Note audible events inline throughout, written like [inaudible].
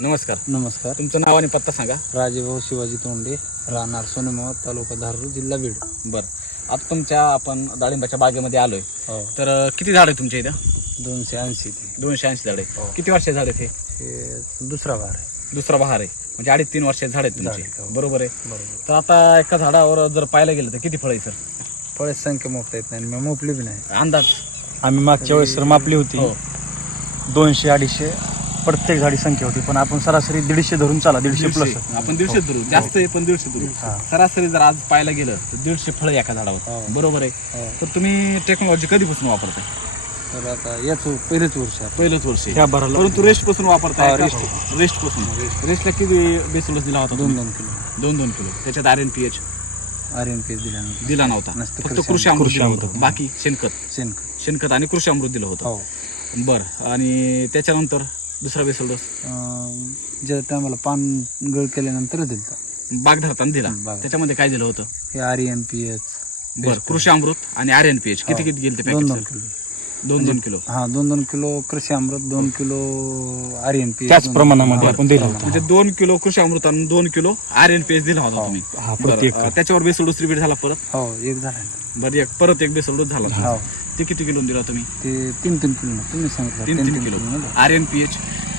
नमस्कार. नमस्कार. तुमचं नाव आणि पत्ता सांगा. राजेभाऊ शिवाजी तोंडे राहणार सोनेमाव तालुका धारूर जिल्हा बीड. बरं. आता तुमच्या आपण डाळिंबाच्या बागेमध्ये आलोय. हो. तर किती झाड आहे तुमच्या इथं? दोनशे ऐंशी ते. दोनशे ऐंशी झाड आहे हो. किती वर्षाचे झाड आहे ते हे दुसरा भार आहे. दुसरा बहार आहे. म्हणजे अडीच तीन वर्षाचे झाड आहेत झाड तुमचे आहे, हो. बरोबर आहे. बरोबर. तर आता एका झाडावर जर पाहायला गेलं तर किती फळ आहे सर? फळे संख्या मोपता येत नाही मी मोपली बी नाही. अंदाज? आम्ही मागच्या वेळेस सर मापली होती. हो. दोनशे अडीचशे प्रत्येक झाडी संख्या होती पण आपण सरासरी दीडशे धरून चाला दीडशे प्लस. आपण दीडशे धरू जास्त आहे पण दीडशे धरू हा. सरासरी जर आज पाहायला गेलं तर दीडशे फळ एका झाडावर. हो. बरोबर आहे? हो. तर तुम्ही टेक्नॉलॉजी कधीपासून वापरताय? तर आता याच पहिलेच वर्ष आहे. पहिलंच वर्ष आहे. ह्या भराला. परंतु रेस्टपासून वापरताय हा? रेस्ट. रेस्टपासून रेस्टला किती बेसोलस दिला होता दोन? दोन किलो. दोन दोन किलो. त्याच्यात R N P H R N P दिल्यानंतर दिला नव्हता. नसतं फक्त कृषी कृषी अमृत कृषी दिलं अमृत. होतं. बाकी शेणखत. शेणखत. शेणखत आणि कृषी अमृत दिलं होतं. हो. बर. आणि त्याच्यानंतर? दुसरा बेसल डोस ज्या टायमाला पान गळ केल्यानंतर दिलं बाग धरताना दिला. बाग. त्याच्यामध्ये काय दिलं होतं? हे आर एन पी एच बर कृषी अमृत आणि आर एन पी एच किती हो. किती गेले ते दोन दोन पॅकेट किलो दोन दोन किलो. हा दोन दोन किलो कृषी अमृत दोन किलो आर एन पी त्याच प्रमाणामध्ये आपण दिला होता म्हणजे दोन किलो कृषी अमृत आणि दोन किलो आर एन पी एच दिला होता हो. तुम्ही. हा बरं, प्रत्येक अं, त्याच्यावर बेसल डोस रिपीट झाला परत? हो एक झाला. ना. बरं एक परत एक बेसल डोस झाला. हो. ते किती किलो दिला तुम्ही? ते तीन तीन किलो ना. तुम्ही सांगितलं. तीन तीन किलो. आर एन पी एच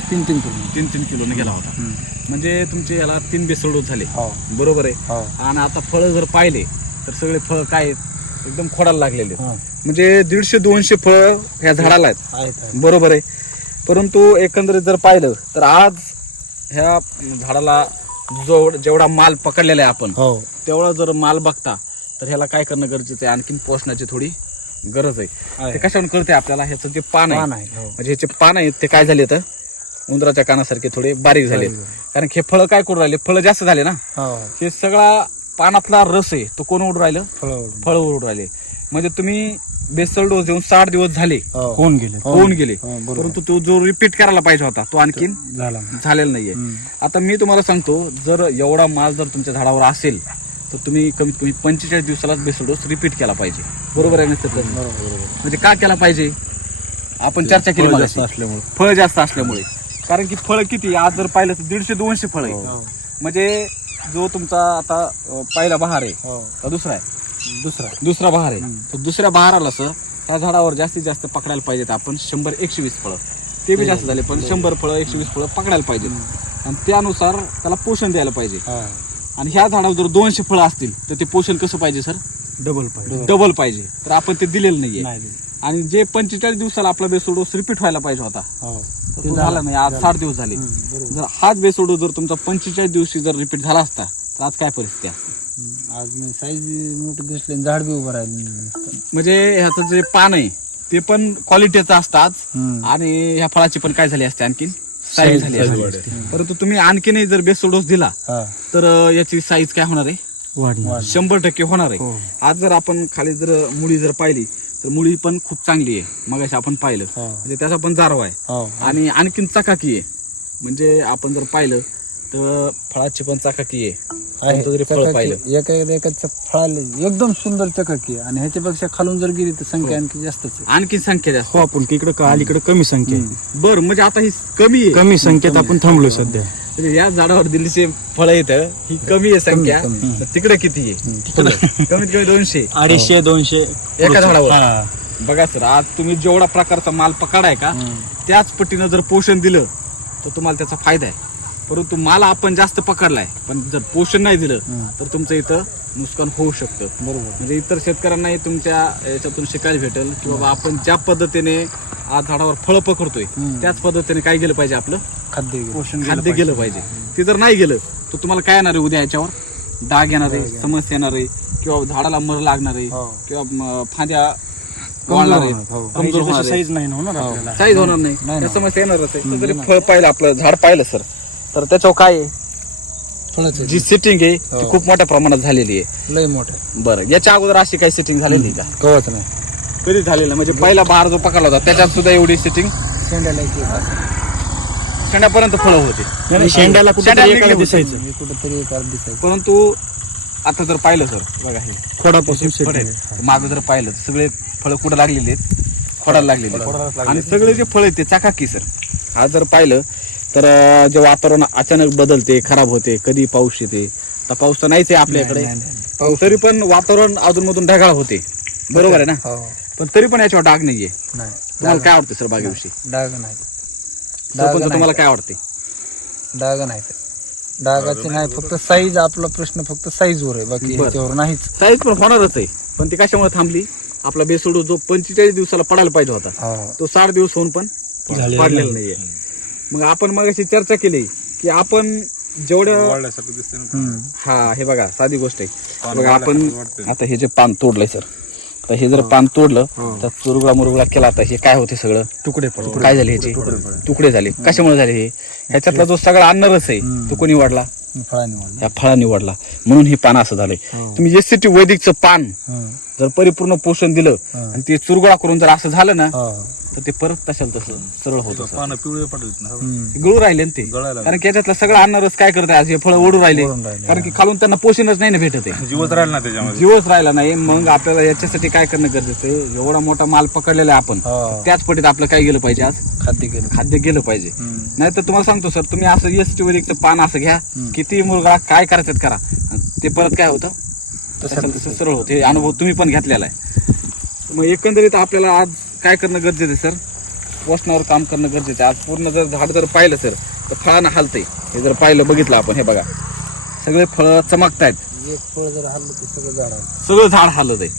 तीन तीन किलो तीन तीन किलोने गेला होता. हम्म. म्हणजे तुमचे याला तीन बेसल डोस झाले. हो. बरोबर आहे. हो. आणि आता फळं जर पाहिले तर सगळे फळ काय आहेत? एकदम खोडाला लागलेले आहेत. म्हणजे दीडशे दोनशे फळ ह्या झाडाला आहेत. बरोबर आहे. परंतु एकंदरीत जर पाहिलं तर आज ह्या झाडाला जो जेवढा माल पकडलेला आहे आपण हो. तेवढा जर माल बघता तर ह्याला काय करणं गरजेचं आहे? आणखीन पोषणाची थोडी गरज आहे. ते. कशावरून कळते आपल्याला? ह्याचं जे पान आहे पान आहे हो. म्हणजे ह्याचे पान आहेत ते काय झाले तर उंदराच्या कानासारखे थोडे बारीक झाले कारण हे फळं काय करून राहिले? फळं जास्त झाले ना? हो. हे सगळा पानातला रस आहे तो कोण उडून राहिलं? फळं फळ उडून राहिले. म्हणजे तुम्ही बेसल डोस देऊन साठ दिवस झाले हो. होऊन गेले हो. होऊन गेले. हो, बरोबर. परंतु तो जो रिपीट करायला पाहिजे होता तो आणखीन झाला. झालेला नाहीये. हम्म. आता मी तुम्हाला सांगतो जर एवढा माल जर तुमच्या झाडावर असेल तर तुम्ही कमीत कमी पंचेचाळीस दिवसालाच बेसल डोस रिपीट केला पाहिजे. बरोबर आहे ना म्हणजे का केला पाहिजे? आपण चर्चा केली फळ मगाशी. जास्त असल्यामुळे. फळ जास्त असल्यामुळे. कारण की फळ किती? आज जर पाहिलं तर दीडशे दोनशे फळ आहे. म्हणजे जो तुमचा आता अं, पहिला बहार आहे हो. का दुसरा आहे. दुसरा दुसरा बहार आहे. हम्म. तर दुसऱ्या बहाराला सर त्या झाडावर जास्तीत जास्त पकडायला पाहिजेत आपण शंभर एकशे वीस फळं. ते बी जास्त झाले पण शंभर फळं एकशे वीस फळं पकडायला पाहिजेत. आणि त्यानुसार त्याला पोषण द्यायला पाहिजे. हा. आणि ह्या झाडावर जर दोनशे फळं असतील तर ते पोषण कसं पाहिजे सर? डबल पाहिजे. डबल पाहिजे. तर आपण ते दिलेलं नाहीये. नाही दिलं. आणि जे पंचेचाळीस दिवसाला आपला बेसोड डोस रिपीट व्हायला पाहिजे होता. हो. तर तो झाला. नाही आज साठ दिवस झाले. जर हाच बेसोड डोस जर तुमचा पंचेचाळीस दिवशी जर रिपीट झाला असता तर आज काय परिस्थिती असते. आज मी साईज मोठी दिसली झाड बी उभं राहिलं. म्हणजे ह्याचं जे पान आहे ते पण क्वालिटीचं असतात. आणि ह्या फळाची पण काय झाली असते आणखीन? साईज झाली असते. परंतु तुम्ही आणखीनही जर बेसोड डोस दिला तर याची साईज काय होणार आहे? वाढणार. वाढ. शंभर टक्के होणार आहे. हो. आज जर आपण खाली जर मुळी जर पाहिली तर मुळी पण खूप चांगली आहे. मग आपण पाहिलं. हो. म्हणजे त्याचा पण जारवा आहे. हो. आणि आणखीन चकाकी आहे. म्हणजे आपण जर पाहिलं तर फळाची पण चकाकी आहे. कोणतं फळ चकाकी. एका एकाच फळाला एकदम सुंदर चकाकी आहे. आणि ह्याच्यापेक्षा खालून जर गेली तर संख्या आणखी जास्तच आहे. आणखी संख्या जास्त हो आपण इकडे का अलीकडे कमी संख्या आहे. बर म्हणजे आता ही कमी आहे. कमी संख्येत आपण थांबलोय सध्या. म्हणजे या झाडावर दिल्लीचे फळ येतं ही कमी आहे संख्या. कमी, कमी. तर तिकडे किती आहे? कमीत कमी दोनशे. अडीचशे दोनशे. एका झाडावर? हा. बघा सर आज तुम्ही जेवढा प्रकारचा माल पकडाय का. त्याच पटीनं जर पोषण दिलं तर तुम्हाला त्याचा फायदा आहे. परंतु माल आपण जास्त पकडलाय पण जर पोषण नाही दिलं. तर तुमचं इथं नुकसान होऊ शकतं बरोबर म्हणजे इतर शेतकऱ्यांनाही तुमच्या याच्यातून शिकायला भेटेल की बाबा आपण ज्या पद्धतीने आज झाडावर फळं पकडतोय. त्याच पद्धतीने काय गेलं पाहिजे आपलं खाद्य गेलं. पोषण खाद्य गेलं पाहिजे ते जर नाही गेलं तर तुम्हाला काय येणार आहे उद्या याच्यावर डाग येणार आहे समस्या येणार आहे किंवा झाडाला मर लागणार आहे हो. किंवा फांद्या आहेत हो. कमजोर होणार. साईज नाही ना होणार साईज नाही नाही. समस्या येणारच आहे हम्म, तर जरी येणार. फळ पाहिलं आपलं झाड पाहिलं सर तर त्याच्यावर काय आहे? जी सिटिंग आहे ती हो. खूप मोठ्या प्रमाणात झालेली आहे. लय मोठं. बरं याच्या अगोदर अशी काही सिटिंग झालेली आहे का? कवच नाही. कधी झालेलं. म्हणजे पहिला बहार जो पकडला होता त्याच्यात सुद्धा एवढी सिटिंग शेंड्याला एक एक. असं. शेंड्यापर्यंत फळं होते. नाही, शेंड्याला कुठेतरी शेंड्याला एकाला निघली दिसायचं. हे कुठंतरी एक अर्ध दिसायचं. परंतु आता जर पाहिलं सर बघा हे. खोडापासून फळ setting आहेत. मागं जर पाहिलं तर सगळे फळं कुठं लागलेले आहेत. खोडाला लागलेले आहेत. आणि सगळे जे फळ आहेत ते चाकाकी सर. आज जर पाहिलं तर जे वातावरण अचानक बदलते खराब होते कधी पाऊस येते आता पाऊस तर नाहीच आहे आपल्याकडे. पाऊस तरी पण वातावरण अधून मधून ढगाळ होते. बरोबर आहे ना? हो. पण तरी पण याच्यावर डाग नाहीये. नाही. तुम्हाला काय वाटतं सर बागेविषयी? डाग नाही. डाग सरपंच नाही. तुम्हाला काय वाटते डाग नाही. डागाची नाही फक्त साईज आपला प्रश्न फक्त साईज वर आहे. बाकी बरं. ह्याच्यावर नाहीच. साईज पण होणारच आहे. पण ती कशामुळे थांबली? आपला बेसोडू जो पंचेचाळीस दिवसाला पडायला पाहिजे होता. हो. तो साठ दिवस होऊन पण पडलेला नाहीये. मग आपण मग अशी चर्चा केली की आपण जेवढं. हा हे बघा साधी गोष्ट आहे. बघा आपण आता हे जे पान तोडलंय सर आता हे जर पान तोडलं तर चुरगुळा मुरगुळा केला आता हे काय होते सगळं? तुकडे काय झाले ह्याचे तुकडे झाले. कशामुळे झाले हे? ह्याच्यातला जो सगळा अन्नरस आहे तो कोणी वाढला? या फळांनी वाढला. म्हणून हे पान असं झालंय. तुम्ही एस टी वैदिकचं पान हं. जर परिपूर्ण पोषण दिलं हं. आणि ते चुरगुळा करून जर असं झालं ना हो. तर ते परत तशाल तसं सरळ होत पानं पिवळे पडलेत ना. हम्म. गळू राहिले ते. कारण की याच्यातला सगळा अन्नरस काय करते आज? हे फळं ओढू राहिले. कारण की खालून त्यांना पोषणच नाही ना भेटत आहे. जीवच राहिला ना त्याच्यामध्ये. जीवच राहिला नाही. मग आपल्याला याच्यासाठी काय करणं गरजेचं आहे? एवढा मोठा माल पकडलेला आहे आपण. हो. त्याच पटीत आपलं काय गेलं पाहिजे आज? खाद्य केलं खाद्य गेलं पाहिजे. नाही तर तुम्हाला सांगतो सर तुम्ही असं एस टी वैदिकचं पान असं घ्या. किती मुलगा काय करायचं करा. ते परत काय होतं? तसं तसं सरळ होते. अनुभव तुम्ही पण घेतलेला आहे. मग एकंदरीत आपल्याला आज काय करणं गरजेचं आहे सर? वसनावर काम करणं गरजेचं आहे. आज पूर्ण जर झाड जर पाहिलं सर तर फळानं हालतंय. हे जर पाहिलं बघितलं आपण हे बघा. सगळे फळं चमकतायत. एक फळ जर हल्लं तर सगळं झाड. सगळं झाड हालत आहे.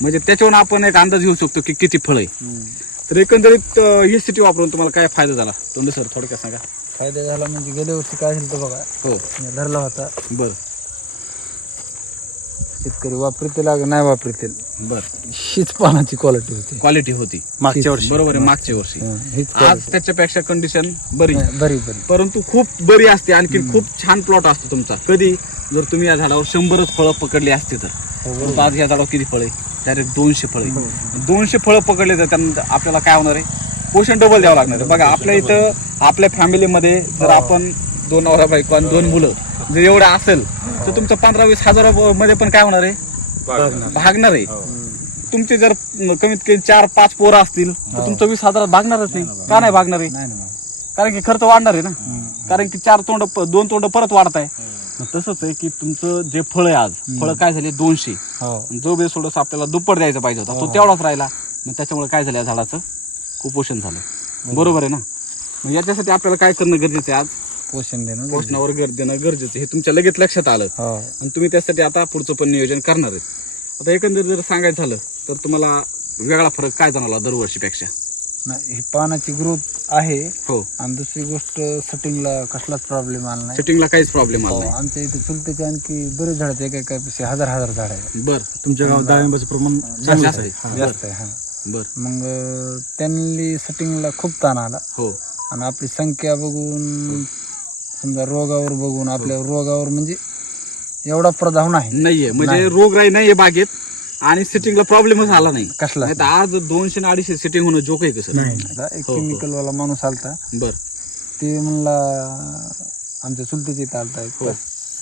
म्हणजे त्याच्यावरून आपण एक अंदाज घेऊ शकतो की किती फळ आहे. तर एकंदरीत एस सी टी वापरून तुम्हाला काय फायदा झाला? तोंडे सर थोडक्यात सांगा. फायदा झाला म्हणजे गेल्या वर्षी काय झालं होतं बघा? हो. मी धरला होता. बर. शेतकरी वापरतील लाग नाही वापरतील. बर. हीच पानाची क्वालिटी होती. क्वालिटी होती. मागच्या वर्षी. बरोबर आहे. मागच्या वर्षी. हं, हीच आज quality. त्याच्यापेक्षा कंडिशन बरी. नाही, बरी बरी. परंतु खूप बरी असते. आणखी खूप छान प्लॉट असतो तुमचा. कधी? जर तुम्ही या झाडावर शंभरच फळं पकडली असते तर. परंतु आज या झाडावर किती फळे डायरेक्ट दोनशे फळे. दोनशे फळं पकडले तर त्यांना आपल्याला काय होणार आहे? पोषण डबल द्यावं लागणार आहे. बघा आपल्या इथं आपल्या फॅमिलीमध्ये जर आपण दोन नवरा बायको आणि दोन मुलं जर एवढं असेल तर तुमचं पंधरा वीस हजारामध्ये पण काय होणार आहे? भागणार. आहे. तुमचे जर कमीत कमी चार पाच पोरं असतील तर तुमचं वीस हजारात भागणारच नाही का नाही भागणार. आहे? नाही ना कारण की खर्च वाढणार आहे ना. हं. कारण की चार तोंड दोन तोंड परत वाढत आहे मग तसंच आहे की तुमचं जे फळ आहे आज फळ काय झाले? दोनशे. हो. जो बेस थोडस आपल्याला दुप्पट द्यायचा पाहिजे होता तो तेवढाच राहिला. मग त्याच्यामुळे काय झालं या झाडाचं? कुपोषण झालं. बरोबर. आहे ना? मग याच्यासाठी आपल्याला काय करणं गरजेचं आहे आज? पोषण देणं पोषणावर गर देणं गरजेचं आहे. हे तुमच्या लगेच लक्षात आलं. हो. आणि तुम्ही त्यासाठी आता पुढचं पण नियोजन करणार आहेत आता एकंदर जर सांगायचं झालं तर तुम्हाला वेगळा फरक काय जाणवला दरवर्षीपेक्षा? नाही ही पानाची ग्रोथ आहे. हो. आणि दुसरी गोष्ट सेटिंगला कसलाच प्रॉब्लेम आला नाही. सेटिंगला काहीच प्रॉब्लेम हो, आला नाही. आमच्या इथे चुलतेचे आणखी बरेच झाड आहेत एका एकापेक्षा हजार हजार झाड आहे बर तुमच्या गावात डाळिंबाचं प्रमाण जास्त आहे. जास्त आहे हा. बर. मग अं, त्यांनी सेटिंगला खूप ताण आला. हो. आणि आपली संख्या बघून समजा रोगावर बघून आपल्या रोगावर म्हणजे एवढा प्रभाव नाही. नाहीये. म्हणजे. रोगराई नाहीये बागेत. आणि सिटिंगला प्रॉब्लेमच आला नाही. कसला? नाही आज दोनशे आणि अडीचशे सिटिंग होणं जोक आहे कसं आता एक हो, हो. केमिकल वाला माणूस आलता. बर. ते म्हणला आमच्या चुलतेचे इथं आलता एक. हो.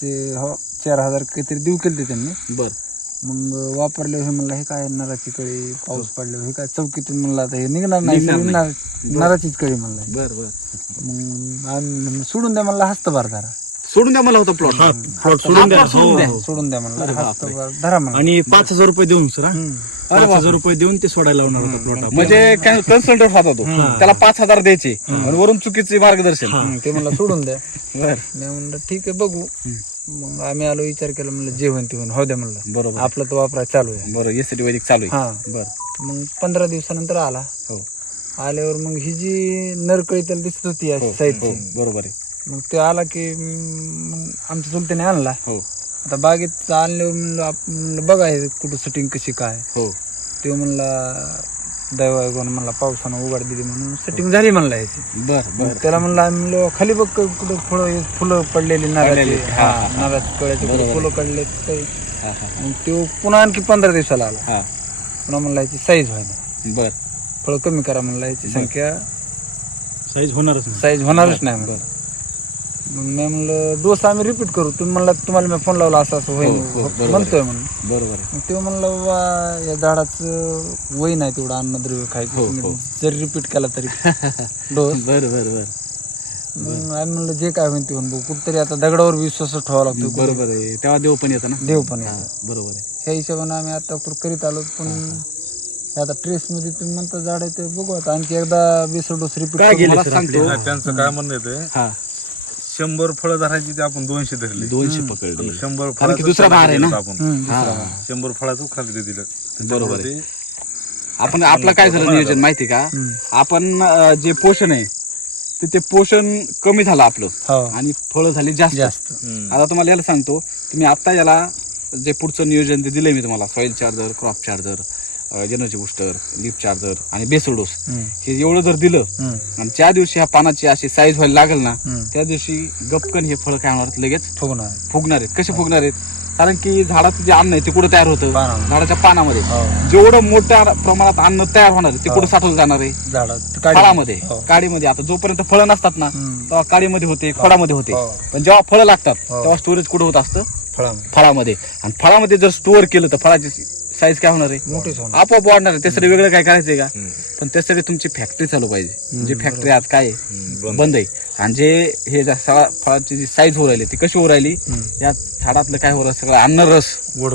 ते हो चार हजार काहीतरी देऊ केले त्यांनी. बर. मग वापरले हे म्हणलं हे काय नराची कळी पाऊस पडले हे काय चौकीतून म्हणलं आता हे निघणार नाही निघणार सगळी नाही. नर- नराचीच कळी म्हणलं. बर बर. मग आम्ही म्हणलं, सोडून द्या म्हणलं हस्त भर धरा सोडून द्या मला होता प्लॉट प्लॉट सोडून द्या. सोडून हो, द्या. हो. सोडून द्या म्हणलं. धरा आणि पाच हजार रुपये देऊन सर हा? पाच हजार रुपये देऊन ते सोडायला लावणार होता प्लॉट म्हणजे कन्सल्टंट होता तो त्याला पाच हजार द्यायचे. आणि वरून चुकीचे मार्गदर्शन. ते म्हणलं सोडून द्या. [laughs] बर. मी म्हणलं ठीक आहे बघू. मग आम्ही आलो विचार केला म्हणलं जेवण तेवण हो द्या म्हणलं. बरोबर. आपलं तर वापराय चालू आहे. बरोबर एस वैदिक चालू आहे. हा. बर. मग पंधरा दिवसानंतर आला. हो. आल्यावर मग ही जी नरकळी त्याला दिसत होती हो, अशी हो साईडची बरोबर आहे. मग ते आला की मग आमच्या चुलत्याने आणला. हो. आता बागेत आणल्यावर म्हणलं आप- म्हणलं बघा हे कुठं शूटिंग कशी काय. हो. ते म्हणला दैवागोन म्हणला पावसानं उघड दिली म्हणून सेटिंग झाली म्हणला याची. बर मग बर त्याला म्हणलं आम्ही म्हणलो खाली बघ क- कुठं फळं फुलं पडलेली नारळाची. पडलेली, हा, हा हा. नारळाची कळ्याची कुठं बरोबर. फुलं काढले हा हा. मग तो पुन्हा आणखी पंधरा दिवसाला आला. हा. पुन्हा म्हणला याची साईज व्हायला. बर. फळं कमी करा म्हणला याची संख्या साईज होणारच नाही. साईज होणारच नाही म्हणलं. मग मी म्हणलं डोस आम्ही रिपीट करू. तुम्ही म्हणला तुम्हाला मी फोन लावला असं असं हो, होईल हो, बरोबर. म्हणतोय म्हणून. बरोबर आहे. मग ते म्हणलं बाबा या झाडाचं वय नाही तेवढं अन्नद्रव्य खायचं. हो, तुम्ही हो. जरी रिपीट केला तरी. डोस [laughs] बर बर बर. मग आम्ही म्हणलं जे काय होईल ते होऊन बघू. कुठतरी आता दगडावर विश्वास ठेवावा लागतो बरोबर आहे. तेव्हा देव पण येतो ना? देव पण हा, येतो. बरोबर आहे. ह्या हिशोबाने आम्ही आता तर करीत आलो पण हे आता ट्रेस मध्ये तुम्ही म्हणता झाड आहे ते बघू आता. आणखी एकदा बेसर डोस काय रिपीट मला सांगतो. त्यांचं काय म्हणणं येते हा. शंभर फळं धरायची ते आपण दोनशे धरली. दोनशे पकडले शंभर कारण की फळाचं दुसरा भार आहे दिलं ना? आपण. हा. शंभर फळाचं खाली दिलं. बरोबर आहे. आपण आपलं काय झालं नियोजन माहिती का? आपण अं, जे पोषण आहे ते ते पोषण कमी झालं आपलं. हो. आणि फळं झाली जास्त. जास्त. हम्म. आता तुम्हाला याला सांगतो तुम्ही आता याला जे पुढचं नियोजन ते दिलंय मी तुम्हाला. Soil charger crop charger energy booster leaf charger आणि बेसल डोस. हे एवढं जर दिलं. आणि ज्या दिवशी ह्या पानाची अशी साईज व्हायला लागेल ना. त्या दिवशी गपकन हे फळ काय होणार? लगेच फुगणार. फुगणार आहेत. कसे फुगणार आहेत? कारण की झाडाचं जे अन्न आहे ते कुठं तयार होतं. झाडाच्या पानामध्ये. हो. जेवढं मोठ्या प्रमाणात अन्न तयार होणार आहे ते कुठं साठवलं जाणार आहे? फळामध्ये. हो. काडीमध्ये. आता जोपर्यंत फळं नसतात ना. तेव्हा काडीमध्ये होते खोडामध्ये होते. हो. पण जेव्हा फळं लागतात हो. तेव्हा स्टोरेज कुठं होत असतं? फळामध्ये. आणि फळामध्ये जर स्टोअर केलं तर फळाची साईज काय होणार आहे? मोठेच होणार. आपोआप वाढणार आहे. त्यासाठी वेगळं काय करायचंय का. पण त्यासाठी तुमची फॅक्टरी चालू पाहिजे. जी फॅक्टरी आज काय आहे? बंद. आहे. आणि जे हे फळाची जी साईज होऊ राहिली ती कशी होऊ राहिली. या झाडातलं काय हो राहिलं? सगळं अन्न रस.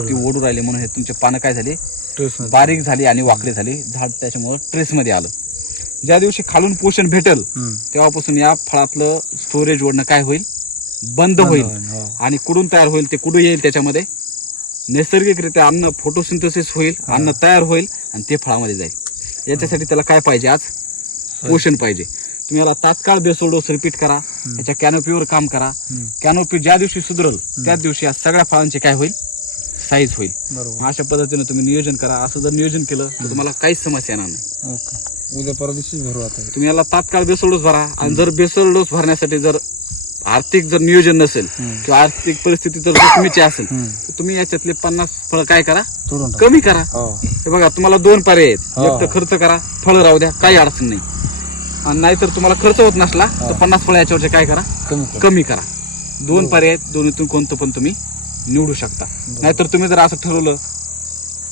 ती ओढू राहिली म्हणून हे तुमचे पानं काय झाली? ट्रेसमध्ये. बारीक झाली आणि वाकडी झाली. झाड त्याच्यामुळे ट्रेस मध्ये आलं. ज्या दिवशी खालून पोषण भेटेल. तेव्हापासून या फळातलं स्टोरेज ओढणं काय होईल? बंद होईल. हो. आणि कुडून तयार होईल? ते कुठून येईल त्याच्यामध्ये? नैसर्गिकरित्या अन्न फोटोसिंथेसिस होईल अन्न तयार होईल आणि ते फळामध्ये जाईल. याच्यासाठी त्याला काय पाहिजे आज? पोषण पाहिजे. तुम्ही याला तात्काळ बेसोल डोस रिपीट करा याच्या कॅनोपीवर काम करा. कॅनोपी ज्या दिवशी सुधरल त्याच दिवशी या सगळ्या फळांचे काय होईल? साईज होईल. अशा पद्धतीने तुम्ही नियोजन करा. असं जर नियोजन केलं तर तुम्हाला काहीच समस्या येणार नाही. उद्या परवा दिवशीच भरू आता. तुम्ही याला तात्काळ बेसोल डोस भरा. आणि जर बेसोल डोस भरण्यासाठी जर आर्थिक जर नियोजन नसेल. किंवा आर्थिक परिस्थिती जर जोखमीची असेल. तर तुम्ही याच्यातले पन्नास फळ काय करा? तोडून टाक. कमी करा. हो. हे बघा तुम्हाला दोन पर्याय आहेत. हो. एक तर खर्च करा फळं राहू द्या काही अडचण नाही. आणि नाहीतर तुम्हाला खर्च होत नसला तर पन्नास फळ याच्यावरचे काय करा? कमी कर. कमी करा. दोन पर्याय आहेत दोन्हीतून कोणतं पण तुम्ही निवडू शकता. नाहीतर तुम्ही जर असं ठरवलं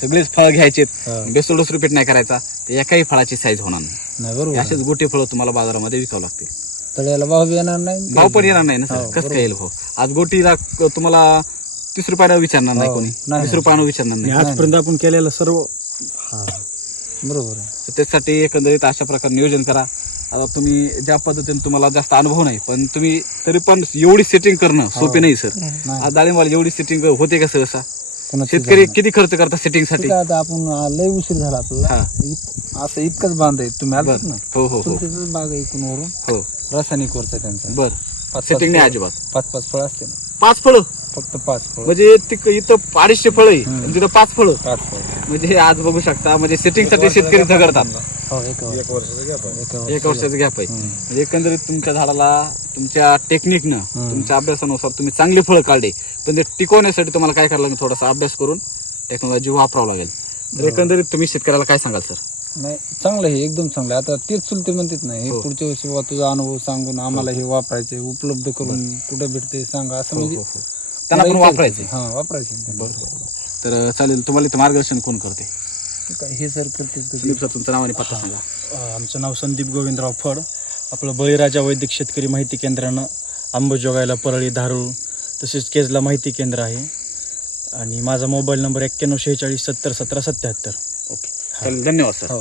सगळेच फळ घ्यायचे हा. बेसोडोस रिपीट नाही करायचा तर एकाही फळाची साईज होणार नाही. नाही बरोबर हे असेच गोटे फळं तुम्हाला बाजारामध्ये विकावं लागतील. तळ्याला भाव बी येणार नाही. भाव पण येणार नाही ना सर? हो, कसं काय येईल भाऊ आज गोटीला क- तुम्हाला तीस रुपयानं विचारणार नाही हो, कोणी. नाही. वीस रुपयानं विचारणार नाही. आजपर्यंत आपण केलेलं सर्व बरोबर आहे. तर त्यासाठी एकंदरीत अशा प्रकारे नियोजन करा. आता तुम्ही ज्या पद्धतीने तुम्हाला जास्त अनुभव नाही पण तुम्ही तरी पण एवढी सेटिंग करणं सोपे नाही सर. नाही. आज डाळिंबाला एवढी सेटिंग होते का सहसा? कोणाची शेतकरी किती खर्च करतात सेटिंगसाठी? ठीक आहे, आता आपण आ, लय उशीर झाला आपल्याला. हा. इत- असं इतकंच बांध आहे तुम्ही आलात ना? हो हो हो. तुमच्याच बाग आहे इकडून वरून. हो. रासायनिक वरचा त्यांचा. बर. पाच सेटिंग नाही अजिबात. पाच पाच फळ असते ना पाच फळं. फक्त पाच फळ. म्हणजे तिक- इथं अडीचशे फळं आहे. आणि तिथं पाच फळं. पाच फळ. म्हणजे आज बघू शकता म्हणजे सेटिंगसाठी शेतकरी झगडतात. हो एक वर्ष. एक वर्षाचा आहे. एक वर्ष. एक वर्षाचं गॅप आहे. हम्म. म्हणजे एकंदरीत तुमच्या झाडाला तुमच्या टेक्निकनं तुमच्या अभ्यासानुसार तुम्ही चांगली फळं काढले. पण ते टिकवण्यासाठी तुम्हाला काय करायला लागेल? थोडासा अभ्यास करून टेक्नॉलॉजी वापरावं लागेल. तर एकंदरीत तुम्ही शेतकऱ्याला काय सांगाल सर? नाही चांगलं आहे एकदम चांगलं आहे. आता तेच चुलते म्हणतात ना हे हो. पुढच्या वर्षी बाबा तुझा अनुभव सांगून आम्हाला हे. वापरायचे उपलब्ध करून कुठे भेटते सांगा असं म्हणजे हो, त्यांना पण वापरायचं हा वापरायचे तर चालेल तुम्हाला इथं मार्गदर्शन कोण करते? काय हे सर करते सर तुमचं नाव आणि पत्ता सांगा. आमचं नाव संदीप गोविंदराव फड. आपलं बळीराजा वैद्यक शेतकरी माहिती केंद्रानं अंबजोगायला परळी धारूळ तसेच केजला माहिती केंद्र आहे. आणि माझा मोबाईल नंबर एक्क्याण्णव शेहेचाळीस सत्तर सतरा सत्याहत्तर. ओके चालेल धन्यवाद सर. हो.